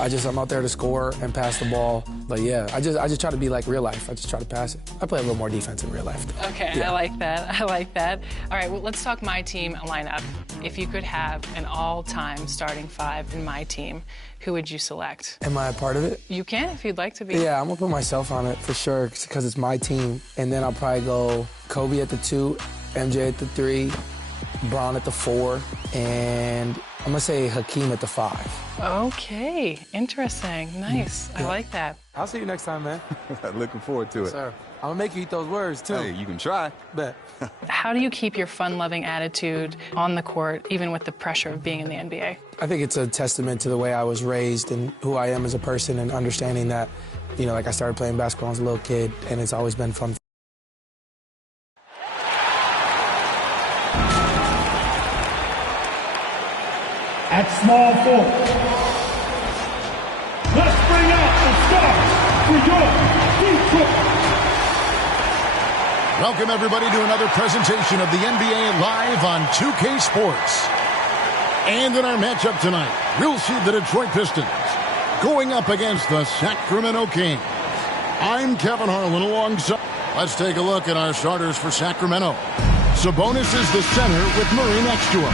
I'm out there to score and pass the ball. But yeah, I just try to be like real life. I just try to pass it. I play a little more defense in real life, though. Okay, yeah. I like that. I like that. All right, well, let's talk my team lineup. If you could have an all-time starting five in my team, who would you select? Am I a part of it? You can if you'd like to be. Yeah, I'm gonna put myself on it for sure because it's my team. And then I'll probably go Kobe at the 2, MJ at the 3, Bron at the 4, and I'm gonna say Hakeem at the 5. Okay, interesting. Nice. I like that. I'll see you next time, man. Looking forward to it. Sir, I'm gonna make you eat those words, too. Hey, you can try. Bet. How do you keep your fun-loving attitude on the court, even with the pressure of being in the NBA? I think it's a testament to the way I was raised and who I am as a person and understanding that, you know, like I started playing basketball as a little kid, and it's always been fun. At small forward, let's bring out the stars for your Detroit. Welcome, everybody, to another presentation of the NBA Live on 2K Sports. And in our matchup tonight, we'll see the Detroit Pistons going up against the Sacramento Kings. I'm Kevin Harlan alongside. Let's take a look at our starters for Sacramento. Sabonis is the center with Murray next to him.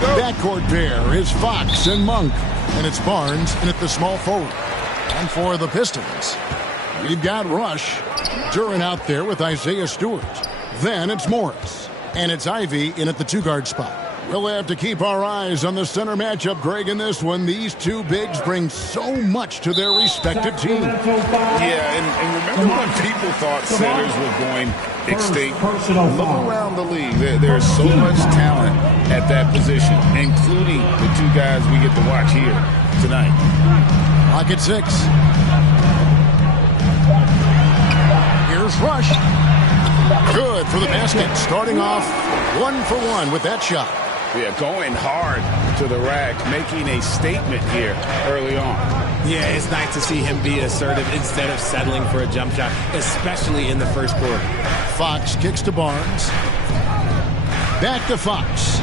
Backcourt pair is Fox and Monk, and it's Barnes in at the small forward. And for the Pistons, we've got Rush, Duran out there with Isaiah Stewart. Then it's Morris, and it's Ivy in at the 2-guard spot. We'll have to keep our eyes on the center matchup, Greg, in this one. These two bigs bring so much to their respective teams. Yeah, and remember when people thought centers were going extinct? Look around the league. There's so much talent at that position, including the two guys we get to watch here tonight. Pocket 6. Here's Rush. Good for the basket. Starting off 1 for 1 with that shot. Yeah, going hard to the rack, making a statement here early on. Yeah, it's nice to see him be assertive instead of settling for a jump shot, especially in the first quarter. Fox kicks to Barnes. Back to Fox.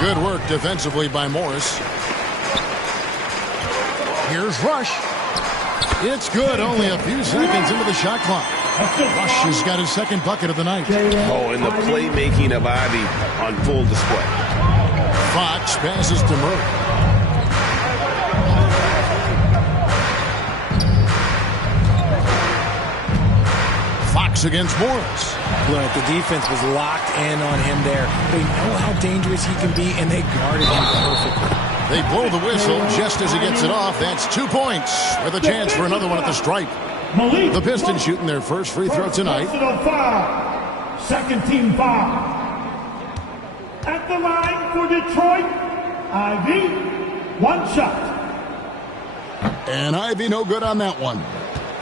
Good work defensively by Morris. Here's Rush. It's good, only a few seconds into the shot clock. Rush has got his second bucket of the night. Oh, and the playmaking of Ivy on full display. Fox passes to Murray. Fox against Morris. Look, the defense was locked in on him there. They know how dangerous he can be, and they guarded him perfectly. They blow the whistle just as he gets it off. That's 2 points with a chance for another one at the stripe. The Pistons shooting their first free throw tonight. Second team foul. At the line for Detroit, Ivy, 1 shot. And Ivy no good on that one.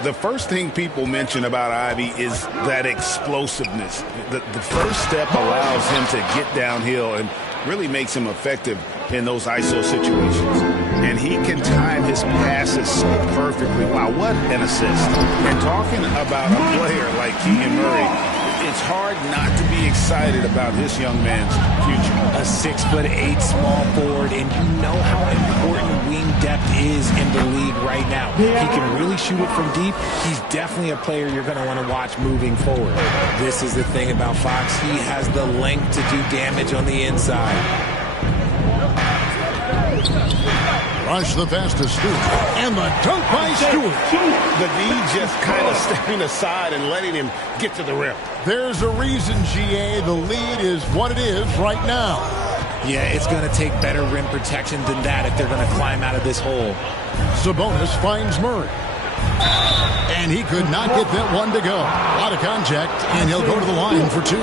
The first thing people mention about Ivy is that explosiveness. The first step allows him to get downhill and really makes him effective in those ISO situations. And he can time his passes so perfectly. Wow, what an assist. And talking about a player like Keegan Murray, it's hard not to be excited about this young man's future. A 6'8" small forward, and you know how important wing depth is in the league right now. He can really shoot it from deep. He's definitely a player you're going to want to watch moving forward. This is the thing about Fox. He has the length to do damage on the inside. Rush the pass to Stewart. And the dunk by Stewart. The D just kind of stepping aside and letting him get to the rim. There's a reason, GA, the lead is what it is right now. Yeah, it's going to take better rim protection than that if they're going to climb out of this hole. Sabonis finds Murray. And he could not get that one to go. A lot of contact, and he'll go to the line for 2.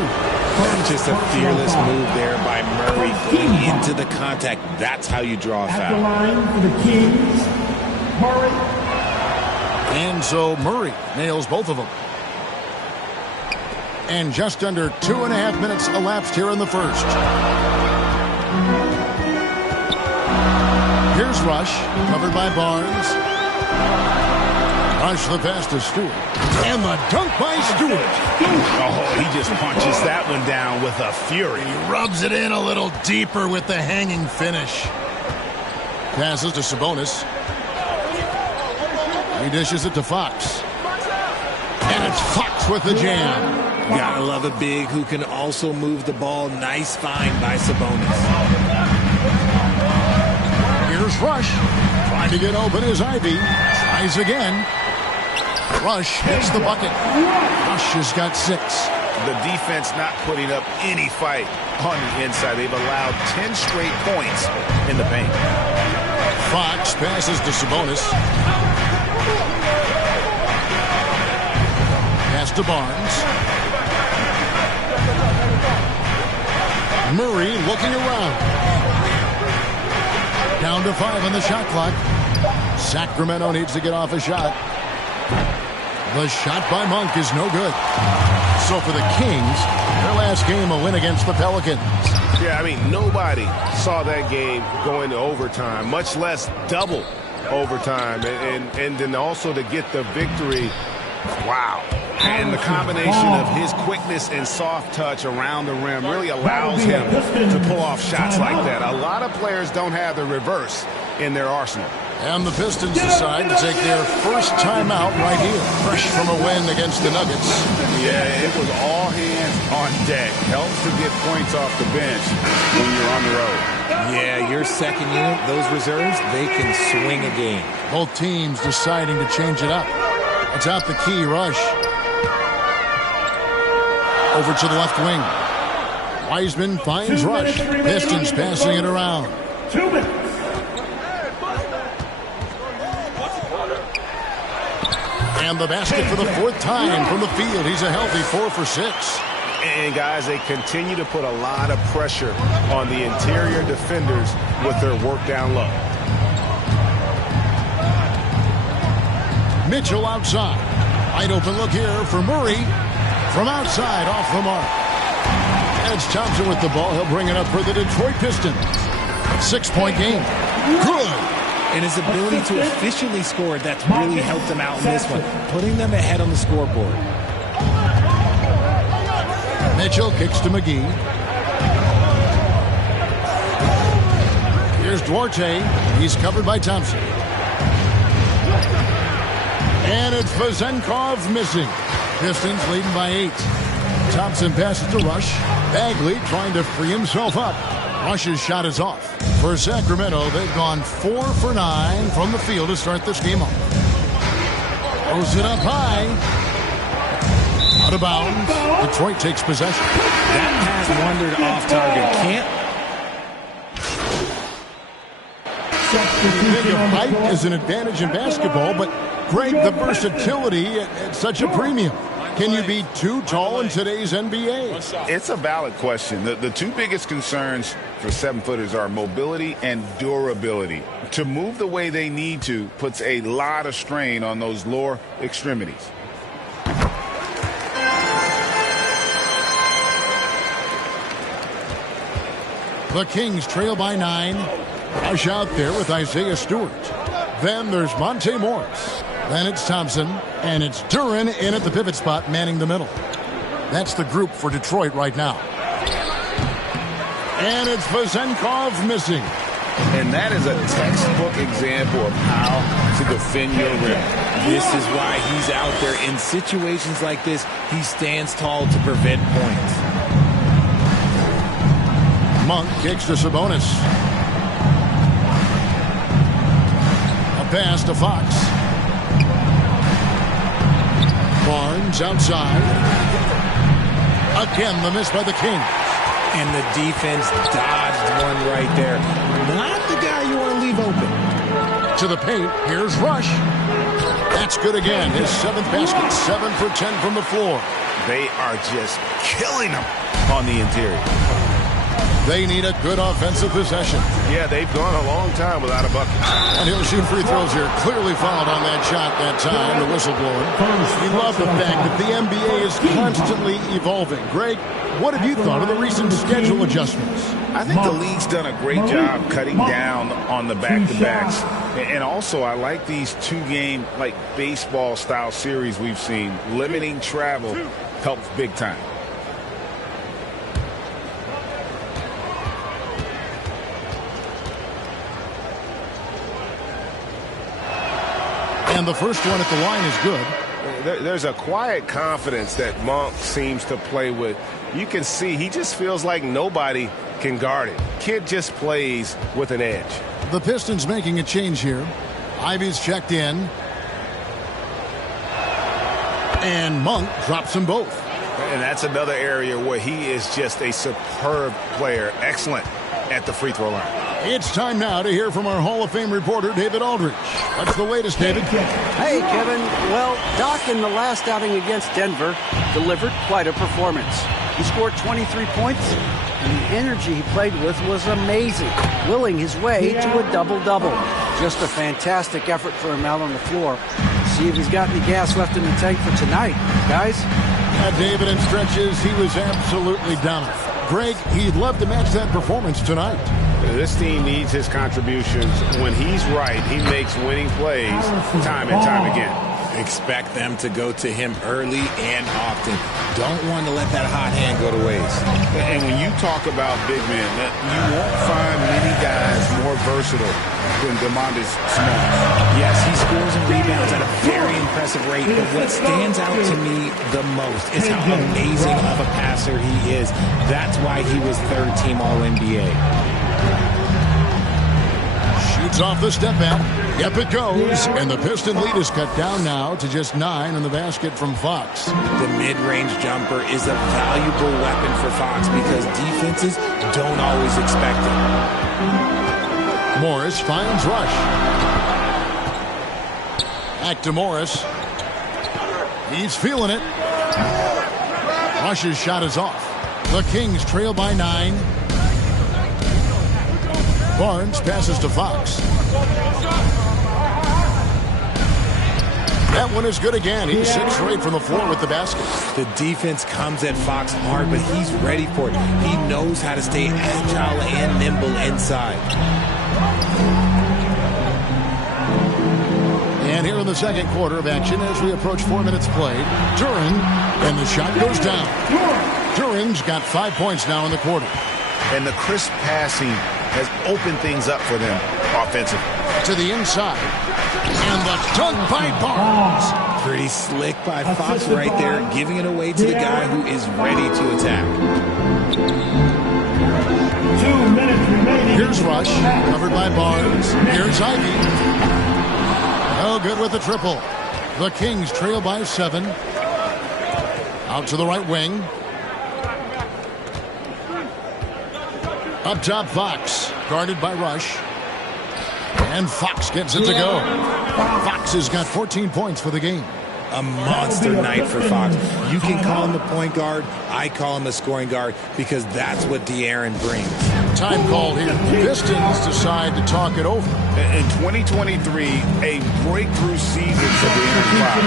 Just a fearless move there by Murray going into the contact. That's how you draw a foul. At the line for the Kings, Murray. And so Murray nails both of them. And just under 2.5 minutes elapsed here in the first. Here's Rush, covered by Barnes. Rush the pass to Stewart. And the dunk by Stewart. Oh, he just punches that one down with a fury. He rubs it in a little deeper with the hanging finish. Passes to Sabonis. He dishes it to Fox. And it's Fox with the jam. Gotta love a big who can also move the ball. Nice find by Sabonis. Here's Rush. Trying to get open is Ivy. Tries again. Rush hits the bucket. Rush has got 6. The defense not putting up any fight on the inside. They've allowed 10 straight points in the paint. Fox passes to Sabonis. Pass to Barnes. Murray looking around. Down to 5 on the shot clock. Sacramento needs to get off a shot. The shot by Monk is no good. So for the Kings, their last game a win against the Pelicans. Yeah, I mean, nobody saw that game going to overtime, much less double overtime. And then also to get the victory, wow. And the combination of his quickness and soft touch around the rim really allows him to pull off shots like that. A lot of players don't have the reverse in their arsenal. And the Pistons decide to take their first timeout right here. Fresh from a win against the Nuggets. Yeah, it was all hands on deck. Helps to get points off the bench when you're on the road. Yeah, your second unit, those reserves, they can swing a game. Both teams deciding to change it up. It's out the key, Rush. Over to the left wing. Wiseman finds Rush. Pistons passing it around. 2 minutes. And the basket for the 4th time from the field. He's a healthy 4 for 6. And, guys, they continue to put a lot of pressure on the interior defenders with their work down low. Mitchell outside. Wide open look here for Murray. From outside, off the mark. Edge Thompson with the ball. He'll bring it up for the Detroit Pistons. 6-point game. Good. And his ability to efficiently score, that's really helped him out in this one, putting them ahead on the scoreboard. Mitchell kicks to McGee. Here's Duarte. He's covered by Thompson. And it's Vezenkov missing. Pistons leading by 8. Thompson passes to Rush. Bagley trying to free himself up. Rush's shot is off. For Sacramento, they've gone 4 for 9 from the field to start this game off. Throws it up high. Out of bounds. Detroit takes possession. That pass wandered off target. You think a height is an advantage in basketball, but Greg, the versatility at such a premium. Can you be too tall in today's NBA? It's a valid question. The 2 biggest concerns for 7-footers are mobility and durability. To move the way they need to puts a lot of strain on those lower extremities. The Kings trail by 9. Rush out there with Isaiah Stewart. Then there's Monte Morris. Then it's Thompson, and it's Duren in at the pivot spot, manning the middle. That's the group for Detroit right now. And it's Vezenkov missing. And that is a textbook example of how to defend your rim. This is why he's out there. In situations like this, he stands tall to prevent points. Monk kicks to Sabonis. A pass to Fox. Barnes outside. Again, the miss by the Kings. And the defense dodged one right there. Not the guy you want to leave open. To the paint, here's Rush. That's good again. His 7th basket, 7 for 10 from the floor. They are just killing them on the interior. They need a good offensive possession. Yeah, they've gone a long time without a bucket. And he'll shoot free throws here. Clearly fouled on that shot that time, the whistleblower. We love the fact that the NBA is constantly evolving. Greg, what have you thought of the recent schedule adjustments? I think the league's done a great job cutting down on the back-to-backs. And also, I like these 2-game, like baseball-style series we've seen. Limiting travel helps big time. And the first one at the line is good. There's a quiet confidence that Monk seems to play with. You can see he just feels like nobody can guard it. Kid just plays with an edge. The Pistons making a change here. Ivy's checked in. And Monk drops them both. And that's another area where he is just a superb player. Excellent at the free throw line. It's time now to hear from our Hall of Fame reporter, David Aldridge. What's the latest, David? Hey, Kevin. Well, Doc in the last outing against Denver delivered quite a performance. He scored 23 points, and the energy he played with was amazing, willing his way to a double-double. Just a fantastic effort for him out on the floor. See if he's got any gas left in the tank for tonight, guys. David, in stretches, he was absolutely dominant. Greg, he'd love to match that performance tonight. This team needs his contributions. When he's right, he makes winning plays time and time again. Expect them to go to him early and often. Don't want to let that hot hand go to waste. And when you talk about big men, you won't find many guys more versatile than DeMontis Small. Yes, he scores and rebounds at a very impressive rate, but what stands out to me the most is how amazing of a passer he is. That's why he was third-team All-NBA. Shoots off the step back. Yep, it goes. And the Piston lead is cut down now to just 9 in the basket from Fox. The mid-range jumper is a valuable weapon for Fox because defenses don't always expect it. Morris finds Rush. Back to Morris. He's feeling it. Rush's shot is off. The Kings trail by 9. Barnes passes to Fox. That one is good again. He's 6 straight from the floor with the basket. The defense comes at Fox hard, but he's ready for it. He knows how to stay agile and nimble inside. And here in the second quarter of action, as we approach 4 minutes played, Duren, and the shot goes down. Duren's got 5 points now in the quarter. And the crisp passing has opened things up for them offensively. To the inside. And the dunk by Barnes. Pretty slick by Fox right there, giving it away to the guy who is ready to attack. 2 minutes remaining. Here's Rush, covered by Barnes. Here's Ivy. Oh, good with the triple. The Kings trail by 7. Out to the right wing. Up top, Fox, guarded by Rush. And Fox gets it to go. Fox has got 14 points for the game. A monster night for Fox. You can call him a point guard. I call him a scoring guard because that's what De'Aaron brings. Time call here. Pistons decide to talk it over. In 2023, a breakthrough season for De'Aaron Fox.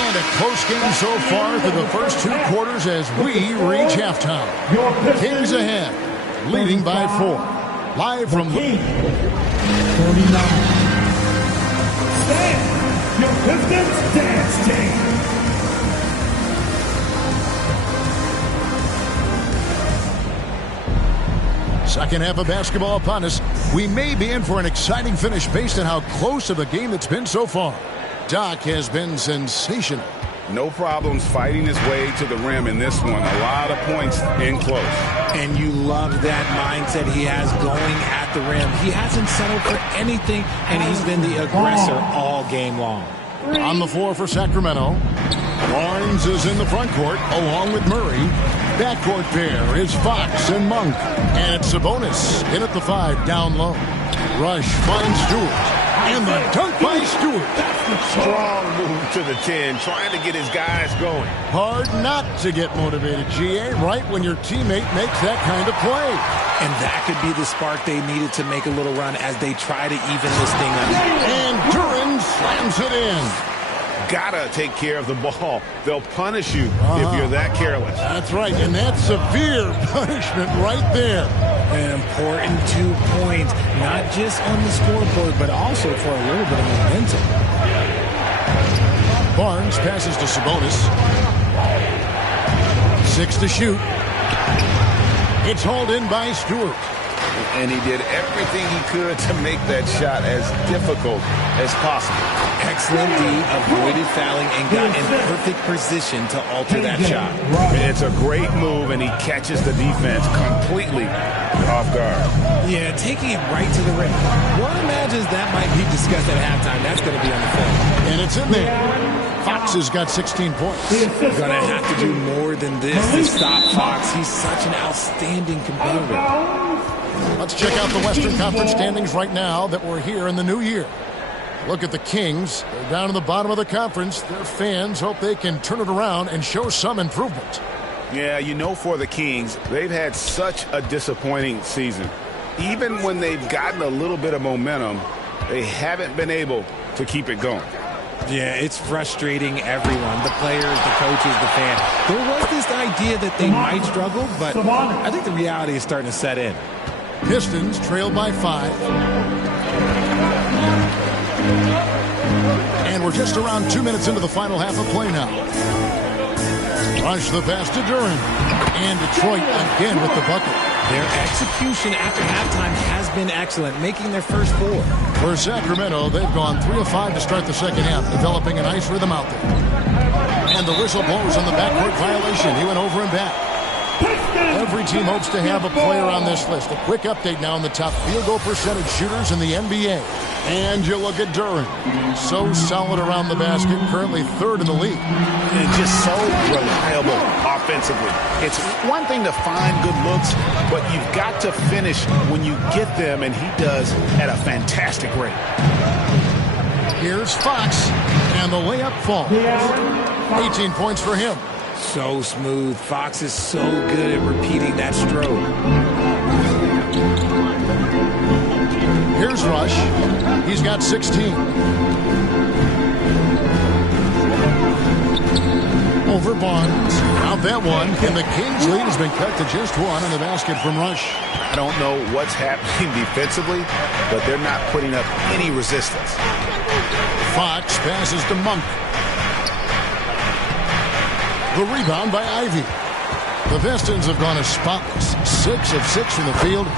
And a close game so far through the first 2 quarters as we reach halftime. Kings ahead, leading by 4. Live from King 49. Stand, your Pistons dance team. Second half of basketball upon us. We may be in for an exciting finish based on how close of a game it's been so far. Doc has been sensational. No problems fighting his way to the rim in this one. A lot of points in close. And you love that mindset he has going at the rim. He hasn't settled for anything, and he's been the aggressor all game long. On the floor for Sacramento, Barnes is in the front court along with Murray. Backcourt pair is Fox and Monk. And it's Sabonis in at the 5 down low. Rush finds Stewart. And the dunk by Stewart. Strong move to the 10, trying to get his guys going. Hard not to get motivated, GA, right when your teammate makes that kind of play. And that could be the spark they needed to make a little run as they try to even this thing up. And Duren slams it in. Gotta take care of the ball. They'll punish you if you're that careless. That's right, and that's severe punishment right there. An important 2 points, not just on the scoreboard, but also for a little bit of momentum. Barnes passes to Sabonis. 6 to shoot. It's hauled in by Stewart. And he did everything he could to make that shot as difficult as possible. Excellent D, avoided fouling and got in perfect position to alter that shot. It's a great move, and he catches the defense completely off guard. Yeah, taking it right to the rim. One imagines that might be discussed at halftime. That's going to be on the film. And it's in there. Fox has got 16 points. Going to have to do more than this to stop Fox. He's such an outstanding competitor. Let's check out the Western Conference standings right now that we're here in the new year. Look at the Kings. They're down in the bottom of the conference. Their fans hope they can turn it around and show some improvement. Yeah, you know, for the Kings, they've had such a disappointing season. Even when they've gotten a little bit of momentum, they haven't been able to keep it going. Yeah, it's frustrating everyone, the players, the coaches, the fans. There was this idea that they might struggle, but I think the reality is starting to set in. Pistons trail by 5. And we're just around 2 minutes into the final half of play now. Rush the pass to Duran. And Detroit again with the bucket. Their execution after halftime has been excellent, making their first 4. For Sacramento, they've gone 3 of 5 to start the second half, developing a nice rhythm out there. And the whistle blows on the backcourt violation. He went over and back. Every team hopes to have a player on this list. A quick update now on the top field goal percentage shooters in the NBA. And you look at Duran. So solid around the basket, currently 3rd in the league. And just so reliable offensively. It's one thing to find good looks, but you've got to finish when you get them, and he does at a fantastic rate. Here's Fox, and the layup falls. 18 points for him. So smooth. Fox is so good at repeating that stroke. Here's Rush. He's got 16. Over Barnes. Out that one. And the Kings lead has been cut to just 1 on the basket from Rush. I don't know what's happening defensively, but they're not putting up any resistance. Fox passes to Monk. The rebound by Ivy. The Pistons have gone as spotless. 6 of 6 from the field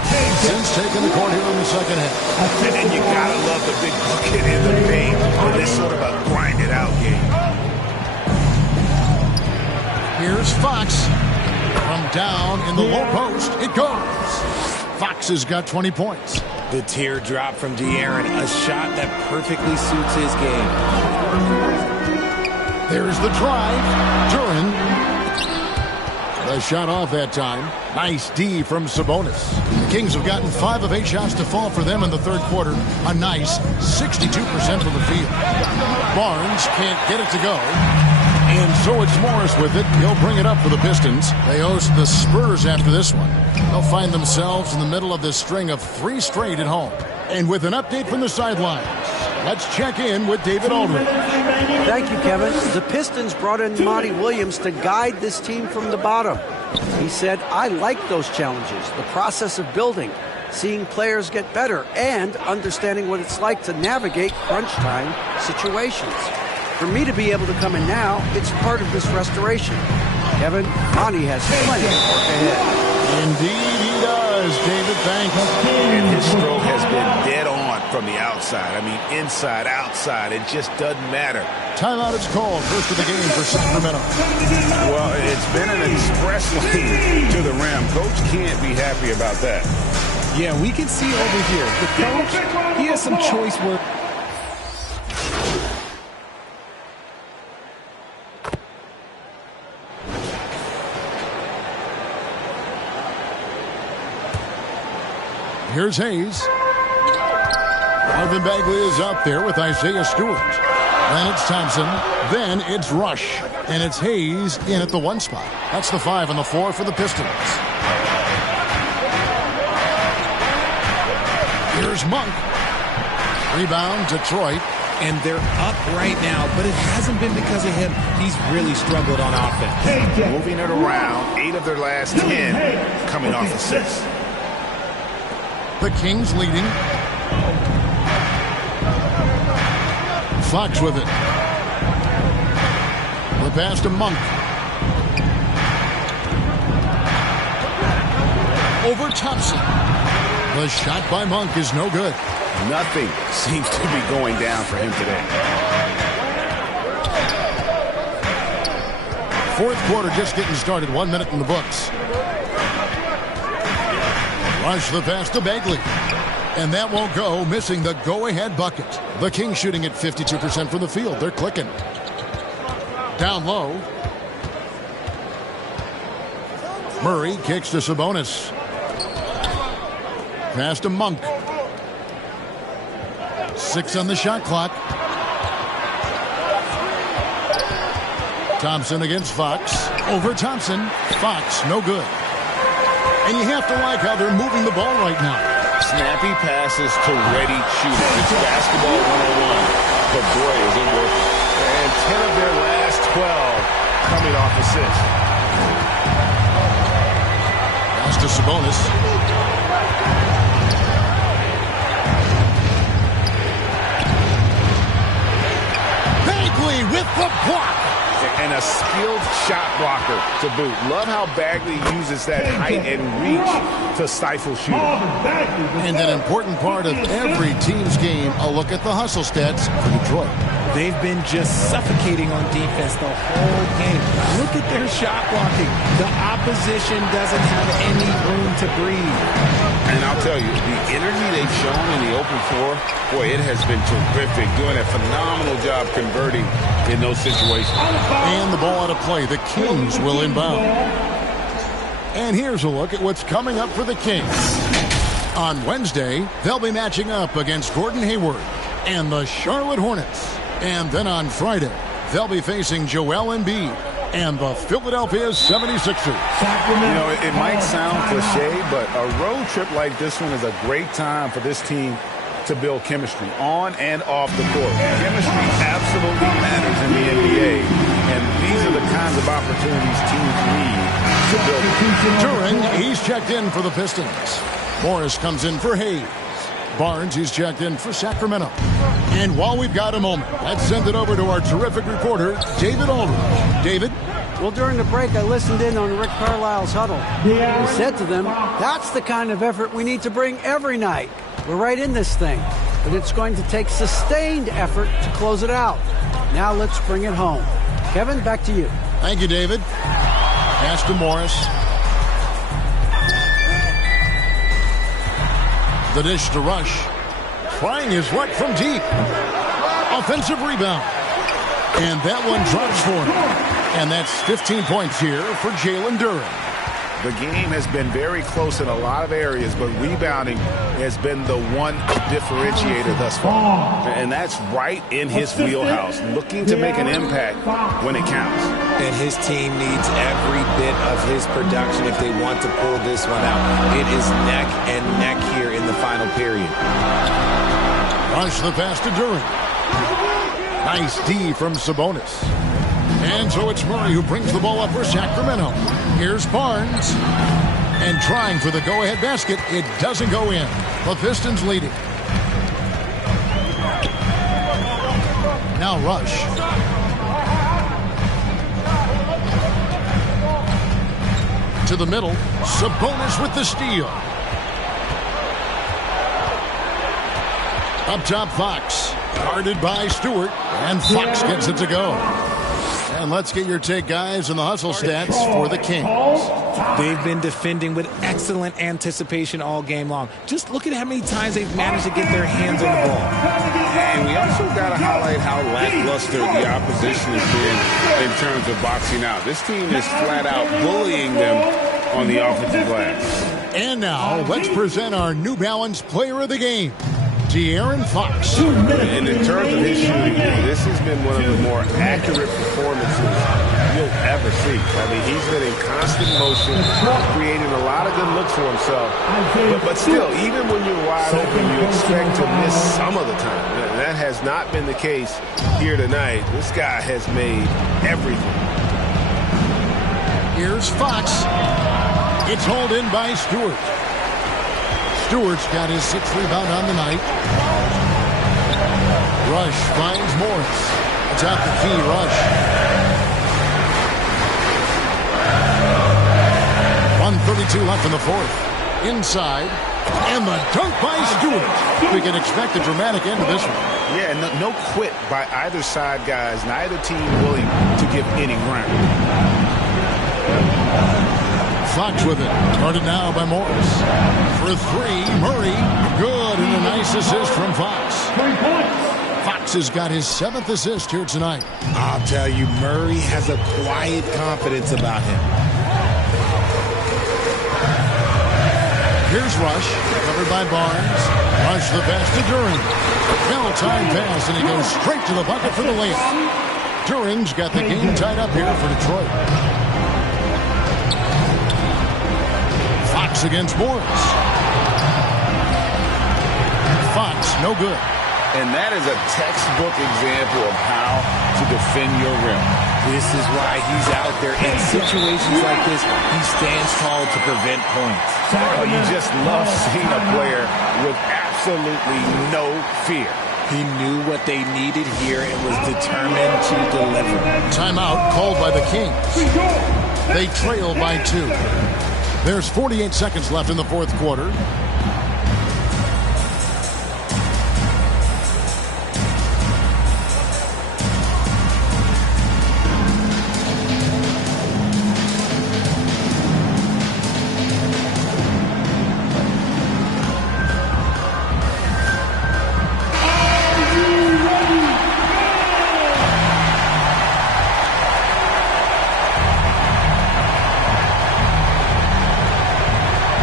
since taking the court here in the second half. And you gotta love the big bucket in the paint for this sort of a grinded-out game. Here's Fox. From down in the low post, it goes. Fox has got 20 points. The teardrop from De'Aaron, a shot that perfectly suits his game. There's the drive. Duran. The shot off that time. Nice D from Sabonis. The Kings have gotten 5 of 8 shots to fall for them in the third quarter. A nice 62% from the field. Barnes can't get it to go. And so it's Morris with it. He'll bring it up for the Pistons. They host the Spurs after this one. They'll find themselves in the middle of this string of 3 straight at home. And with an update from the sidelines, let's check in with David Aldridge. Thank you, Kevin. The Pistons brought in Monty Williams to guide this team from the bottom. He said, I like those challenges, the process of building, seeing players get better, and understanding what it's like to navigate crunch time situations. For me to be able to come in now, it's part of this restoration. Kevin, Monty has plenty of work ahead. Indeed he does, David. Thanks. And his stroke has been dead on from the outside. I mean, inside, outside, it just doesn't matter. Timeout is called. First of the game for Sacramento. Well, it's been an express lane to the rim. Coach can't be happy about that. Yeah, we can see over here. The coach, he has some choice work. Here's Hayes. Marvin Bagley is out there with Isaiah Stewart. Then it's Thompson. Then it's Rush. And it's Hayes in at the 1 spot. That's the 5 on the floor for the Pistons. Here's Monk. Rebound, Detroit. And they're up right now, but it hasn't been because of him. He's really struggled on offense. Moving it around, 8 of their last 10 coming off assists. The Kings leading. Fox with it. The pass to Monk. Over Thompson. The shot by Monk is no good. Nothing seems to be going down for him today. Fourth quarter just getting started. 1 minute in the books. Rush the pass to Bagley. And that won't go, missing the go-ahead bucket. The Kings shooting at 52% from the field. They're clicking. Down low. Murray kicks to Sabonis. Pass to Monk. 6 on the shot clock. Thompson against Fox. Over Thompson. Fox, no good. And you have to like how they're moving the ball right now. Snappy passes to ready shooters. It's basketball 101. But boy, is it worth it. And 10 of their last 12 coming off assists. Pass to Sabonis. Bagley with the block. And a skilled shot blocker to boot. Love how Bagley uses that height and reach to stifle shooting. And an important part of every team's game, a look at the hustle stats for Detroit. They've been just suffocating on defense the whole game. Look at their shot blocking. The opposition doesn't have any room to breathe. And I'll tell you, the energy they've shown in the open floor, boy, it has been terrific. Doing a phenomenal job converting in those situations. And the ball out of play. The Kings will inbound. And here's a look at what's coming up for the Kings. On Wednesday, they'll be matching up against Gordon Hayward and the Charlotte Hornets. And then on Friday, they'll be facing Joel Embiid and the Philadelphia 76ers. You know, it might sound cliche, but a road trip like this one is a great time for this team to build chemistry on and off the court. Chemistry absolutely matters in the NBA, and these are the kinds of opportunities teams need to build. During, he's checked in for the Pistons. Morris comes in for Hayes. Barnes, he's checked in for Sacramento. And while we've got a moment, let's send it over to our terrific reporter, David Aldridge. David? Well, during the break, I listened in on Rick Carlisle's huddle. He said to them, that's the kind of effort we need to bring every night. We're right in this thing, but it's going to take sustained effort to close it out. Now let's bring it home. Kevin, back to you. Thank you, David. Pass to Morris. The dish to Rush. Trying his luck from deep. Offensive rebound. And that one drops for him. And that's 15 points here for Jalen Duren. The game has been very close in a lot of areas, but rebounding has been the one differentiator thus far. And that's right in his wheelhouse, looking to make an impact when it counts. And his team needs every bit of his production if they want to pull this one out. It is neck and neck here in the final period. Rush the pass to Duren. Nice D from Sabonis. And so it's Murray who brings the ball up for Sacramento. Here's Barnes. And trying for the go-ahead basket. It doesn't go in. The Pistons leading. Now Rush. To the middle. Sabonis with the steal. Up top, Fox. Guarded by Stewart. And Fox gets it to go. And let's get your take, guys, on the hustle stats for the Kings. They've been defending with excellent anticipation all game long. Just look at how many times they've managed to get their hands on the ball. And we also got to highlight how lackluster the opposition has been in terms of boxing out. This team is flat out bullying them on the offensive glass. And now, let's present our New Balance player of the game, De'Aaron Fox. And in terms of his shooting, this has been one of the more accurate performances you'll ever see. I mean, he's been in constant motion, creating a lot of good looks for himself. But still, even when you're wide open, you expect to miss some of the time. And that has not been the case here tonight. This guy has made everything. Here's Fox. It's hauled in by Stewart. Stewart's got his 6th rebound on the night. Rush finds Morris. It's out the key, Rush. 1:32 left in the fourth. Inside, And the dunk by Stewart. We can expect a dramatic end to this one. Yeah, no quit by either side, guys. Neither team willing to give any ground. Fox with it. Guarded now by Morris. For three, Murray. Good, and a nice assist from Fox. 3 points. Fox has got his 7th assist here tonight. I'll tell you, Murray has a quiet confidence about him. Here's Rush, covered by Barnes. Rush the pass to Duren. Well-timed pass, and he goes straight to the bucket for the layup. Duren's got the game tied up here for Detroit. Fox against Morris. Fox, no good. And that is a textbook example of how to defend your rim. This is why he's out there. In situations like this, he stands tall to prevent points. Oh, you just love seeing a player with absolutely no fear. He knew what they needed here and was determined to deliver. Timeout called by the Kings. They trail by 2. There's 48 seconds left in the fourth quarter.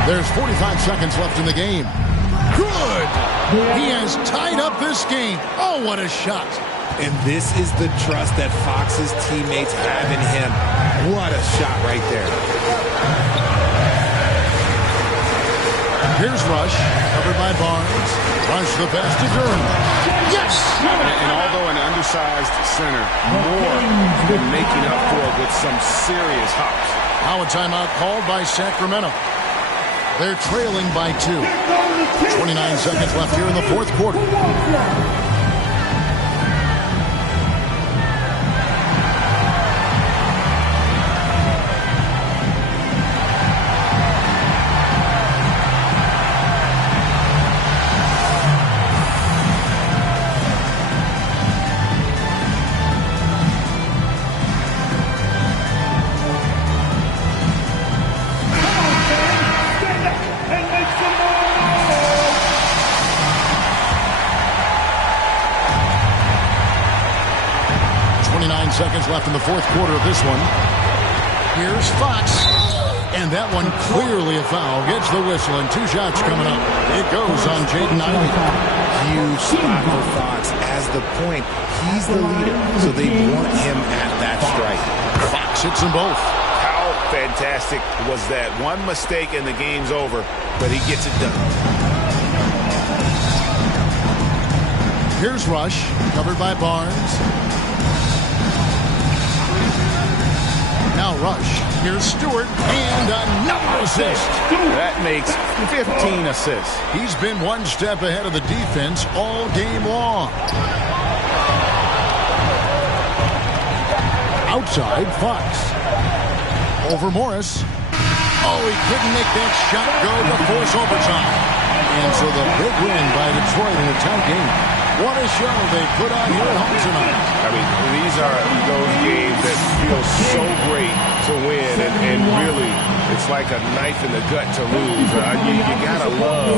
There's 45 seconds left in the game. Good! He has tied up this game. Oh, what a shot. And this is the trust that Fox's teammates have in him. What a shot right there. Here's Rush, covered by Barnes. Rush the pass to Duren. Yes! And although an undersized center, Moore has been making up for it with some serious hops. Now a timeout called by Sacramento. They're trailing by 2. 29 seconds left here in the fourth quarter. Seconds left in the fourth quarter of this one. Here's Fox. And that one clearly a foul. Gets the whistle and 2 shots coming up. It goes on Jaden Ivey. Huge spot for Fox. As the point, he's the leader, so they want him at that strike. Fox hits them both. How fantastic was that? One mistake and the game's over, but he gets it done. Here's Rush, covered by Barnes. Now Rush. Here's Stewart. And another assist. That makes 15 assists. He's been one step ahead of the defense all game long. Outside, Fox. Over Morris. Oh, he couldn't make that shot go to force overtime. And so the big win by Detroit in a tight game. What a show they put on here at home tonight. I mean, these are those games that feel so great to win, and really, it's like a knife in the gut to lose. You gotta love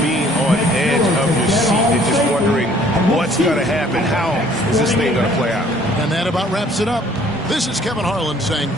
being on edge of your seat and just wondering what's gonna happen. How is this thing gonna play out? And that about wraps it up. This is Kevin Harlan saying